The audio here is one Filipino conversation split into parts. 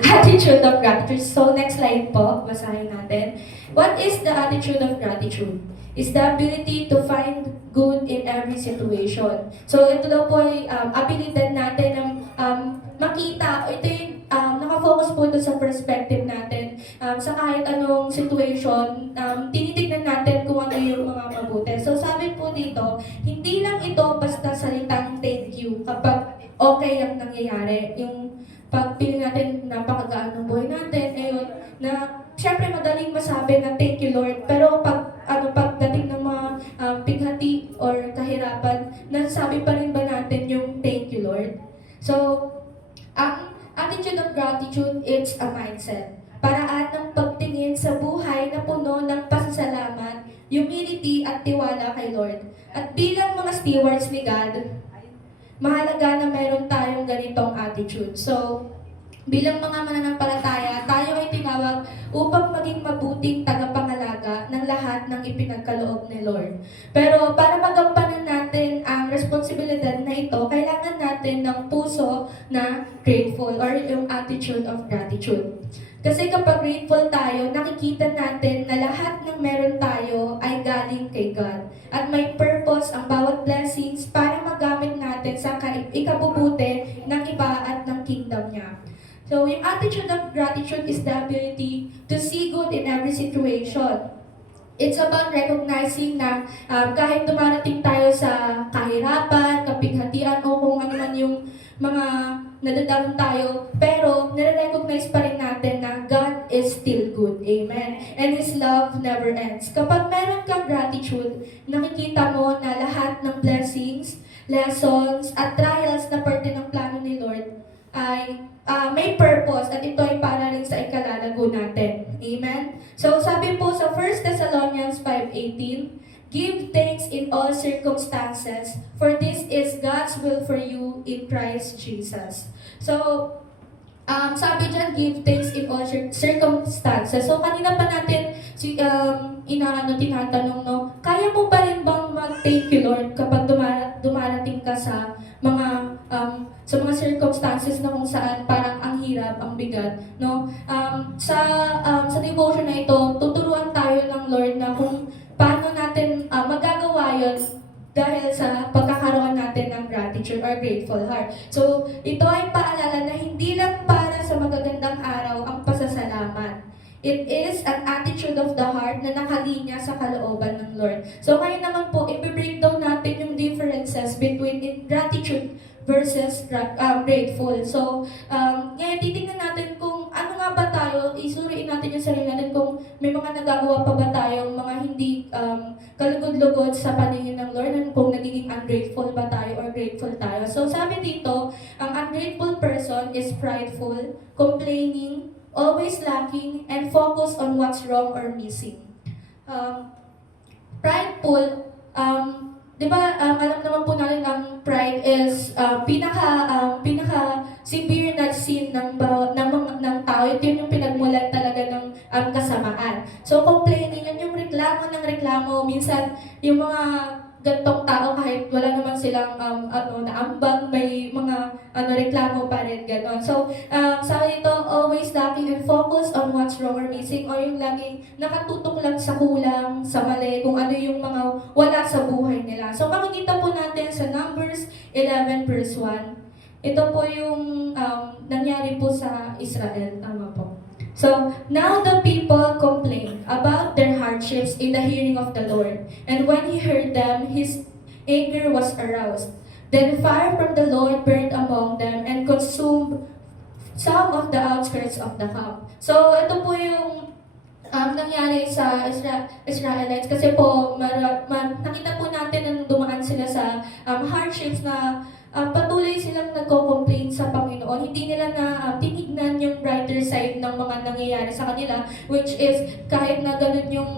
Attitude of gratitude. So, next slide po, basahin natin. What is the attitude of gratitude? Is the ability to find good in every situation. So, ito daw po ay abilidad natin ng makita, ito yung nakafocus po ito sa perspective natin. Sa kahit anong situation, tinitignan natin kung ano yung mga mabuti. So, sabi po dito, hindi lang ito basta salitang thank you kapag okay ang nangyayari. Yung pag piling natin napakagaan ng buhay natin, ayun, na syempre madaling masabi na thank you Lord, pero pagdating ng mga pighati or kahirapan, nasabi pa rin ba natin yung thank you Lord? So, ang attitude of gratitude, it's a mindset. Paraan ng pagtingin sa buhay na puno ng pasasalamat, humility at tiwala kay Lord. At bilang mga stewards ni God, mahalaga na meron tayong ganitong attitude. So, bilang mga mananampalataya, tayo ay tinawag upang maging mabuting tagapangalaga ng lahat ng ipinagkaloob ni Lord. Pero para magampanan natin ang responsibilidad na ito, kailangan natin ng puso na grateful or yung attitude of gratitude. Kasi kapag grateful tayo, nakikita natin na lahat ng meron tayo ay galing kay God. At may purpose ang bawat blessings para magamit natin sa ikabubuti ng iba at ng kingdom niya. So, yung attitude of gratitude is the ability to see good in every situation. It's about recognizing na kahit dumarating tayo sa kahirapan, kapighatian, o kung ano man yung mga nadadamon tayo, pero nare-recognize pa rin natin na God is still good. Amen. And His love never ends. Kapag meron kang gratitude, nakikita mo na lahat ng blessings, lessons, at trials na parte ng plano ni Lord ay may purpose at ito ay para rin sa ikalalago natin. Amen? So sabi po sa 1 Thessalonians 5:18, give thanks in all circumstances, for this is God's will for you in Christ Jesus. So, sabi dyan, give thanks in all circumstances. So, kanina pa natin tinatanong, no, kaya mo pa rin bang mag-thank you, Lord, kapag dumarating ka sa mga circumstances na kung saan parang ang hirap, ang bigat, no? Sa devotion na ito, tuturuan tayo ng Lord na kung paano natin magagawa yon dahil sa pagkakaroon natin ng gratitude or grateful heart. So, ito ay paalala na hindi lang para sa magagandang araw ang pasasalamat. It is an attitude of the heart na nakalinya sa kalooban ng Lord. So, ngayon naman po, i-breakdown natin yung differences between gratitude versus grateful. So, ngayon titingnan natin kung ano nga ba tayo, isuriin natin yung sarili natin kung may mga nagagawa pa ba tayong mga hindi kalugod-lugod sa paningin ng Lord, and kung nagiging ungrateful ba tayo or grateful tayo. So, sabi dito, ang ungrateful person is prideful, complaining, always lacking, and focused on what's wrong or missing. Prideful, di ba, alam naman po natin ang pride is pinaka severe na sin ng tao. Ito yung pinagmulan talaga ng kasamaan. So, complaining, yun yung reklamo ng reklamo. Minsan, yung mga gantong tao kahit wala naman silang naambag, may mga reklamo pa rin, gano'n. So, sabi ito, always lacking and focus on what's wrong or missing, o yung laging nakatutok lang sa kulang, sa mali, kung ano yung mga wala sa buhay nila. So, makikita po natin sa Numbers 11 verse 1. Ito po yung nangyari po sa Israel. Tama po. So, now the people complained about their hardships in the hearing of the Lord. And when he heard them, his anger was aroused. Then fire from the Lord burned among them and consumed some of the outskirts of the camp. So, ito po yung nangyari sa Israelites. Kasi po, nakita po natin na dumaan sila sa hardships na patuloy silang nagko-complain sa Panginoon. Hindi nila na tinignan yung brighter side ng mga nangyayari sa kanila, which is kahit na ganun yung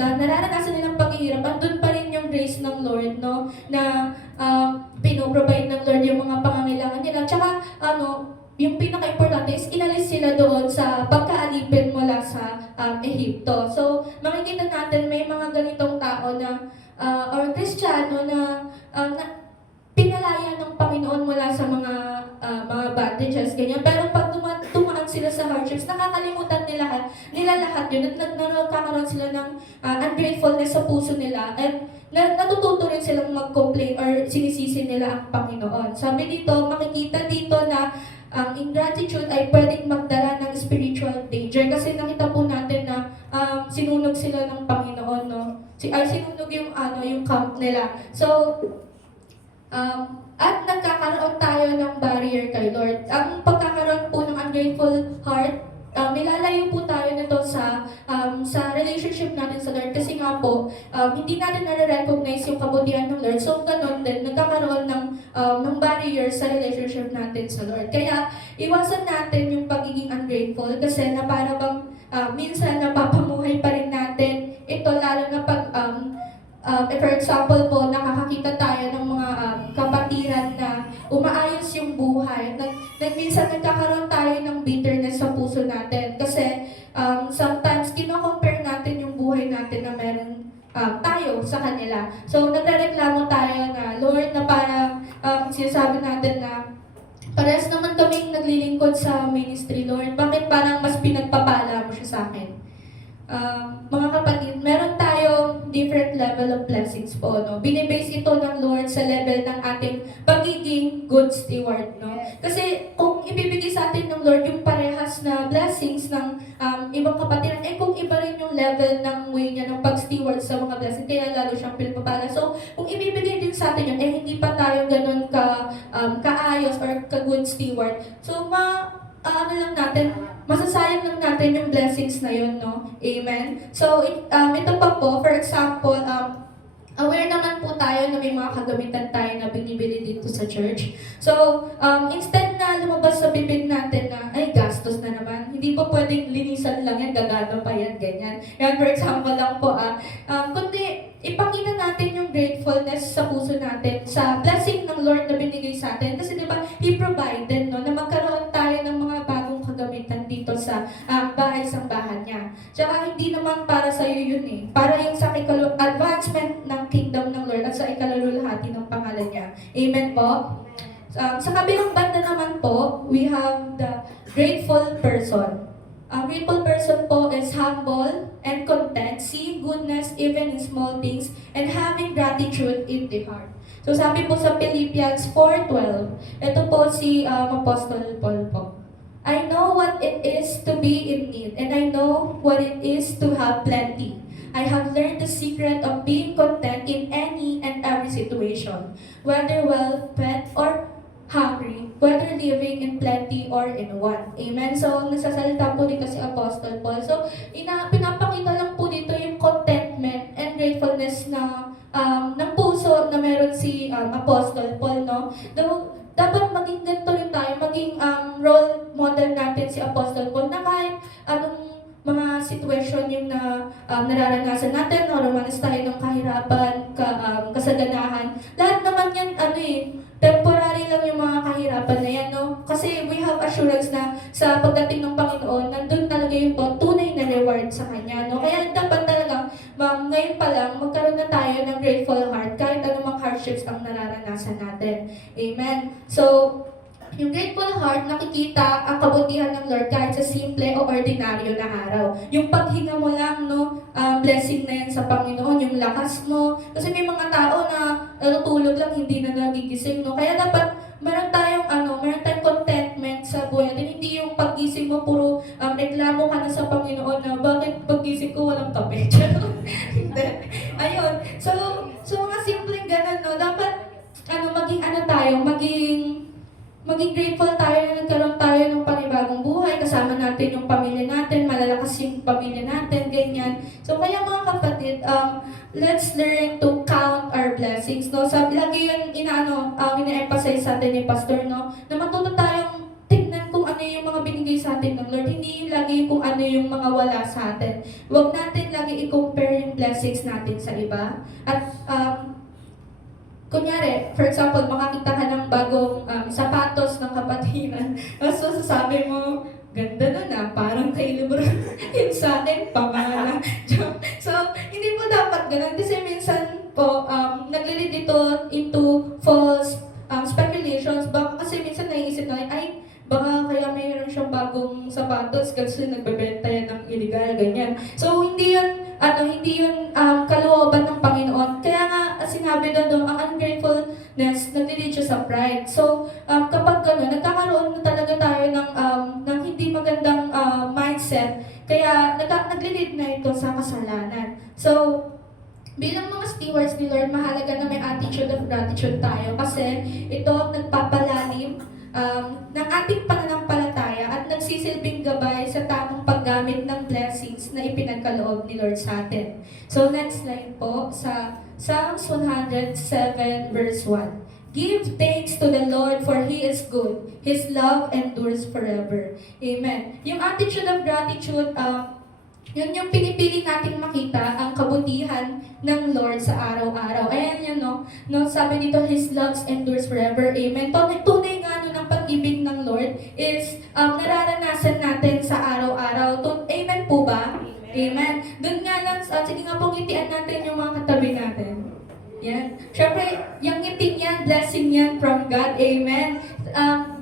nararanasan nilang paghihirap, andun pa rin yung grace ng Lord, no? Na pinoprovide ng Lord yung mga pangangailangan nila. Tsaka, yung pinaka-importante is inalis sila doon sa pagkaalipin mula sa Ehipto. So, makikita natin may mga ganitong tao na or Kristiyano na pinalaya ng Panginoon mula sa mga bondages, ganyan. Pero pag tumaan sila sila sa hardships, nakakalimutan nila lahat yun, at nagkakaroon sila ng ungratefulness sa puso nila, and natututo rin silang mag-complain or sinisisi nila ang Panginoon. Sabi dito, makikita dito na ang ingratitude ay pwedeng magdala ng spiritual danger, kasi nakita po natin na sinunog sila ng Panginoon, no? Sinunog yung camp nila. So, at nagkakaroon tayo ng barrier kay Lord. Ang pagkakaroon po ng ungrateful heart, nilalayo po tayo nito sa relationship natin sa Lord, kasi nga po, hindi natin nare-recognize yung kabutihan ng Lord. So, ganun din, nagkakaroon ng barrier sa relationship natin sa Lord. Kaya, iwasan natin yung pagiging ungrateful, kasi na para bang minsan napapamuhay pa rin natin ito, lalo na pag for example po, nakakakita tayo ng mga kapatiran na umaayos yung buhay. Minsan nagkakaroon tayo ng bitterness sa puso natin, kasi sometimes kino-compare natin yung buhay natin na meron tayo sa kanila. So nagrereklamo tayo na, Lord, na parang sinasabi natin na parehas naman kaming naglilingkod sa ministry, Lord. Bakit parang mas pinagpapala mo siya sa akin? Mga kapatid, meron tayong different level of blessings po, no? Binibase ito ng Lord sa level ng ating pagiging good steward, no? Kasi kung ibibigay sa atin ng Lord yung parehas na blessings ng ibang kapatiran, kung iba rin yung level ng way niya ng pag-steward sa mga blessings, kaya lalo siyang pinagpapala. So, kung ibibigay din sa atin yun, hindi pa tayo ganun kaayos or ka-good steward. So, masasayang lang natin yung blessings na yun, no? Amen? So, ito pa po, for example, aware naman po tayo na may mga kagamitan tayo na binibili dito sa church. So, instead na lumabas sa bibig natin na, ay, gastos na naman, hindi po pwedeng linisan lang yan, gagana pa yan, ganyan. Yan, for example lang po, kundi, ipakita natin yung gratefulness sa puso natin, sa blessing ng Lord na binigay sa atin. Kasi diba, He provided, no, na magkaroon tayo ng mga bagong kagamitan dito sa bahay-sambahan niya. Tsaka hindi naman para sa iyo yun eh. Para yung sa advancement ng kingdom ng Lord at sa ikalululhati ng pangalan niya. Amen po? Sa kabilang banda naman po, we have the grateful person. A grateful person po is humble and content, seeing goodness even in small things, and having gratitude in the heart. So sabi po sa Philippians 4:12, ito po si Apostle Paul po. I know what it is to be in need, and I know what it is to have plenty. I have learned the secret of being content in any and every situation, whether well-fed or hungry, whether living in plenty or in want. Amen? So, nagsasalita po dito si Apostle Paul. So, pinapakita lang po dito yung contentment and gratefulness na ng puso na meron si Apostle Paul, no? Dapat maging ganito rin tayo, maging role model natin si Apostle Paul, na kahit anong mga situation yung nararanasan natin, rumanas tayo ng kahirapan, kasaganahan. Lahat naman yan, temporary lang yung mga kahirapan na yan, no? Kasi we have assurance na sa pagdating ng Panginoon, nandun talaga yung tunay na reward sa Kanya, no? Kaya dapat talaga, ngayon pa lang, magkaroon na tayo ng grateful heart kahit anumang hardships ang nararanasan natin. Amen? So, yung grateful heart, nakikita ang kabutihan ng Lord kahit sa simple o ordinaryo na araw. Yung paghinga mo lang, no, blessing na yan sa Panginoon, yung lakas mo. Kasi may mga tao na natutulog lang, hindi na nagigising, no. Kaya dapat meron tayong contentment sa buhay natin. Hindi yung paggising mo, puro reklamo ka na sa Panginoon na bakit paggising ko walang kape. Hindi. Ayun. So mga simpleng ganun, no. Dapat, maging grateful tayo na nagkaroon tayo ng panibagong buhay, kasama natin yung pamilya natin, malalakas yung pamilya natin, ganyan. So kaya mga kapatid, let's learn to count our blessings, no? Sabi lagi yun, ina-emphasize sa atin ni Pastor, no? Na matuto tayong tignan kung ano yung mga binigay sa atin ng Lord, hindi lagi kung ano yung mga wala sa atin. Huwag natin lagi i-compare yung blessings natin sa iba. At kunyari, for example, makakita ka ng bagong sapatos ng kapatiran. Tapos sasabi mo, ganda na parang kay Lebron. Yun sa akin, pamana. So, hindi po dapat ganun. Kasi minsan po, naglilid ito into false speculations. Baka kasi minsan naiisip na, ay, baka kaya mayroon siyang bagong sapatos sapatos kasi nagbebenta yan ng illegal, ganyan. So, hindi yun kalooban ng Panginoon. Kaya nga, sinabi doon, ang ungratefulness, nag-lead siya sa pride. So, kapag gano'n, nagkakaroon na talaga tayo ng hindi magandang mindset, kaya nag-lead na ito sa kasalanan. So, bilang mga stewards ni Lord, mahalaga na may attitude of gratitude tayo kasi ito ang nagpapalalim ng ating pananampalataya at nagsisilbing gabay sa tamang paggamit ng blessings na ipinagkaloob ni Lord sa atin. So next slide po sa Psalms 107 verse 1. Give thanks to the Lord for He is good. His love endures forever. Amen. Yung attitude of gratitude, yun yung pinipili nating makita ang kabutihan ng Lord sa araw-araw. Ayan yun, no? Sabi dito, His love endures forever. Amen. Tunay nga ng pag-ibig ng Lord is nararanasan natin sa araw-araw. Amen po ba? Amen. Doon nga lang, sige nga pong ngitian natin yung mga katabi natin. Yan. Siyempre, yung ngiti yan, blessing yan from God. Amen.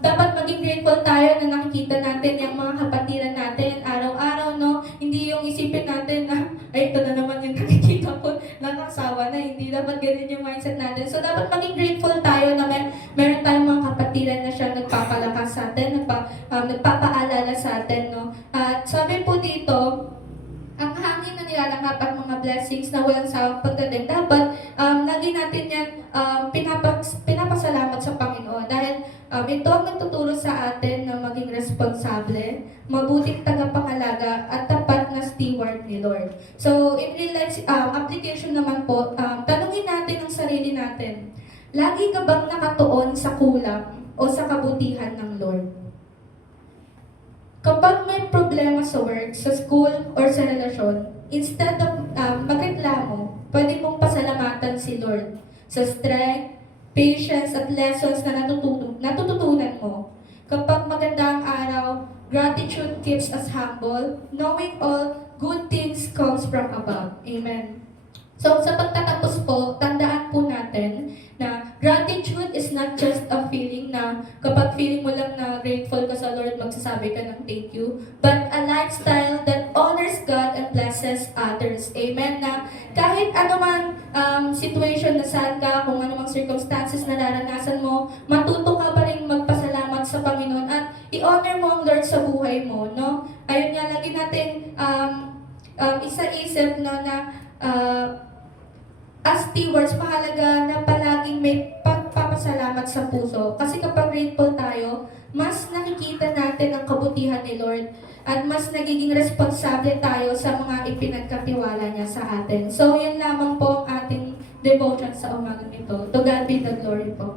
Dapat maging grateful tayo na nakikita natin yung mga kapatiran natin araw-araw, no? Hindi yung isipin natin na, ay, ito na naman yung nakikita ko, nakasawa na. Hindi dapat ganun yung mindset natin. So, dapat maging grateful tayo na meron tayong mga kapatiran na siya nagpapalakas sa atin, nagpapaalala sa atin, no? At sabi po dito, ang hangin na nilalanghap at mga blessings na walang sawang pagdating, dapat lagi natin yan pinapasalamat sa Panginoon dahil ito ang nagtuturo sa atin na maging responsable, mabuting tagapangalaga at tapat na steward ni Lord. So in real life application naman po, tanungin natin ang sarili natin, lagi ka bang nakatuon sa kulang o sa kabutihan ng Lord? Kapag may problema sa work, sa school, or sa relasyon, instead of magreklamo, pwede mong pasalamatan si Lord sa strength, patience, at lessons na natututunan mo. Kapag maganda ang araw, gratitude keeps us humble, knowing all good things comes from above. Amen. So sa pagtatapos po, tandaan po natin na gratitude is not just a feeling na kapag feeling mo lang na grateful ka sa Lord, magsasabi ka ng thank you, but a lifestyle that honors God and blesses others. Amen. Na kahit anuman situation na saan ka, kung anumang circumstances na naranasan mo, matuto ka pa rin magpasalamat sa Panginoon at i-honor mo ang Lord sa buhay mo. No? Ayun nga, lagi natin isa-isip no, na as stewards, mahalaga na palaging may pagpapasalamat sa puso. Kasi kapag grateful tayo, mas nakikita natin ang kabutihan ni Lord at mas nagiging responsable tayo sa mga ipinagkatiwala niya sa atin. So, yun lamang po ang ating devotion sa umagang ito. To God be the glory po.